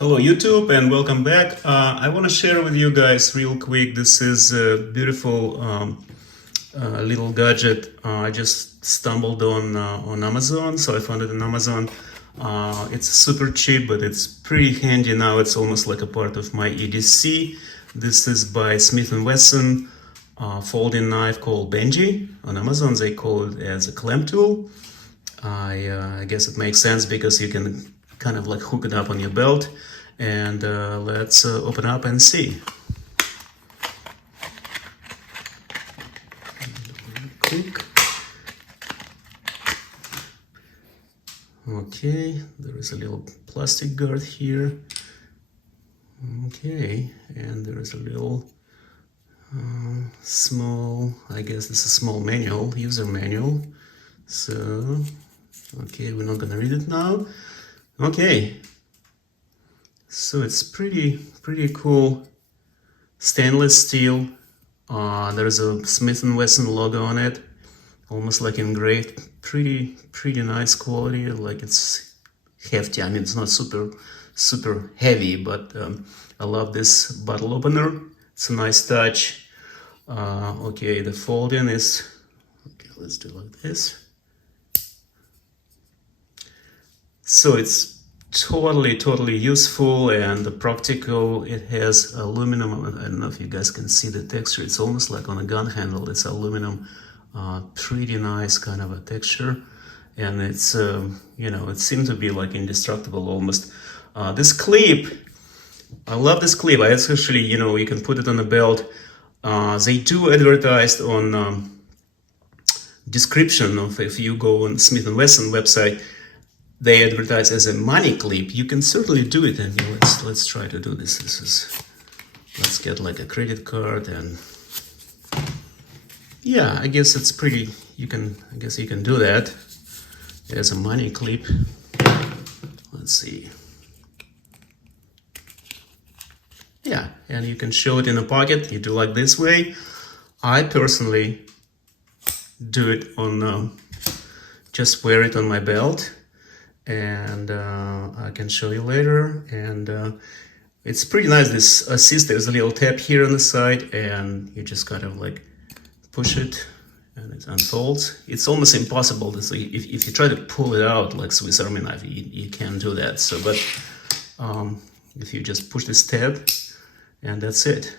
Hello YouTube and welcome back. I want to share with you guys real quick. This is a beautiful little gadget I just stumbled on Amazon. So I found it on Amazon. It's super cheap, but it's pretty handy now. It's almost like a part of my EDC. This is by Smith&Wesson folding knife called Benji. On Amazon they call it as a clamp tool. I guess it makes sense because you can kind of like hook it up on your belt. And let's open up and see. Quick. Okay, there is a little plastic guard here. Okay, and there is a little small, I guess this is a small manual, user manual. So, okay, we're not gonna read it now. Okay. So it's pretty cool stainless steel. There's a Smith&Wesson logo on it, almost like engraved. Pretty nice quality. Like it's hefty. I mean, it's not super heavy, but I love this bottle opener. It's a nice touch. Okay, the folding is okay. Let's do like this. So it's totally useful and practical. It has aluminum. I don't know if you guys can see the texture. It's almost like on a gun handle. It's aluminum. Pretty nice kind of a texture, and it's you know, it seems to be like indestructible almost. This clip, I love this clip. I actually, you know, you can put it on the belt. They do advertise on description of, if you go on Smith&Wesson website, they advertise as a money clip. You can certainly do it, and let's try to do this. Let's get like a credit card, and yeah, I guess it's pretty. I guess you can do that as a money clip. Let's see. Yeah, and you can show it in a pocket. You do like this way. I personally do it on just wear it on my belt. And I can show you later. And it's pretty nice. This assist, there's a little tab here on the side, and you just kind of like push it and it unfolds. It's almost impossible to see. If you try to pull it out like Swiss Army knife, you can't do that. So, but if you just push this tab, and that's it.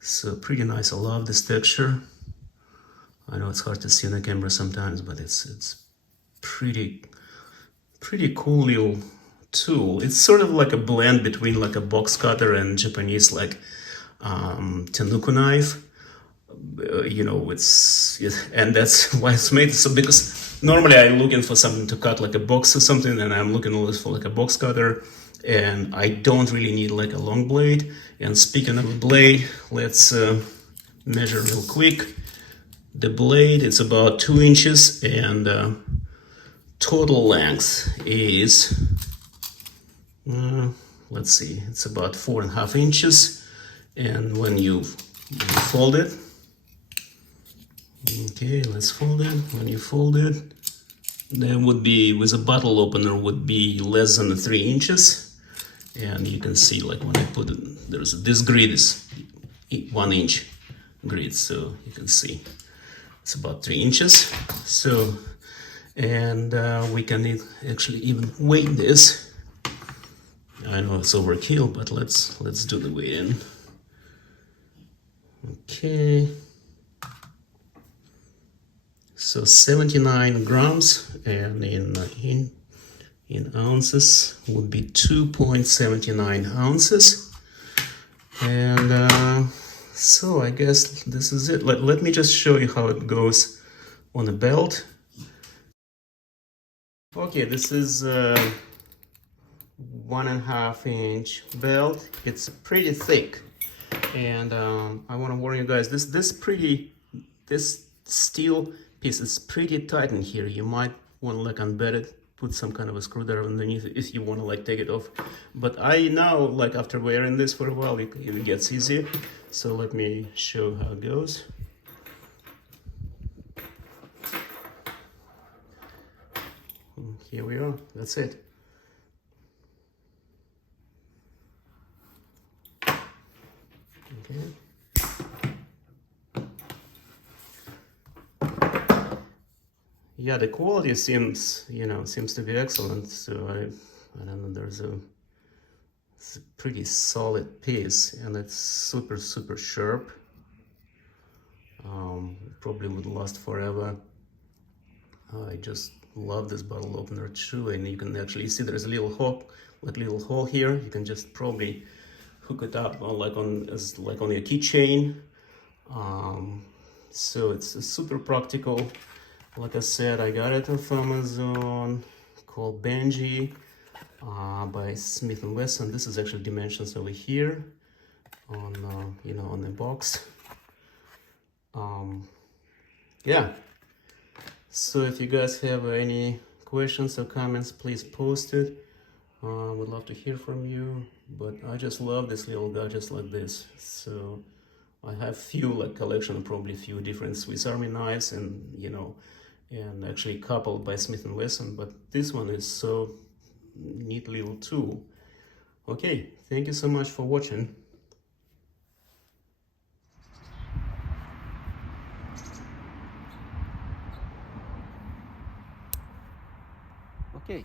So pretty nice. I love this texture. I know it's hard to see on the camera sometimes, but it's pretty cool little tool. It's sort of like a blend between like a box cutter and Japanese like tenuku knife. You know, and that's why it's made. So because normally I'm looking for something to cut like a box or something, and I'm looking always for like a box cutter, and I don't really need like a long blade. And speaking of a blade, let's measure real quick. The blade is about 2 inches, and total length is let's see, it's about 4.5 inches. And when you fold it, okay, let's fold it. When you fold it, that would be, with a bottle opener, would be less than 3 inches. And you can see, like when I put it, there's this grid is 1 inch grid, so you can see it's about 3 inches. So, and we can actually even weigh this. I know it's overkill, but let's do the weigh in. Okay, so 79 grams, and in ounces would be 2.79 ounces. And so I guess this is it. Let me just show you how it goes on a belt. Okay, this is a 1.5 inch belt. It's pretty thick, and I want to warn you guys, this steel piece is pretty tight in here. You might want to like unbend it, put some kind of a screwdriver underneath it if you want to like take it off. But I now, like after wearing this for a while, it gets easier. So let me show how it goes. Here we are. That's it. Okay. Yeah, the quality seems, seems to be excellent. So I don't know, it's a pretty solid piece, and it's super, super sharp. Probably would last forever. I just love this bottle opener too, and you can actually see there's a little hole here. You can just probably hook it up like on your keychain. So it's super practical. Like I said, I got it off Amazon, called Benji, by Smith&Wesson. This is actually dimensions over here on on the box. Yeah. So if you guys have any questions or comments, please post it. Would love to hear from you. But I just love this little gadgets like this. So I have few collection, probably few different Swiss Army knives, and and actually coupled by Smith&Wesson. But this one is so neat little tool. Okay, thank you so much for watching. Okay.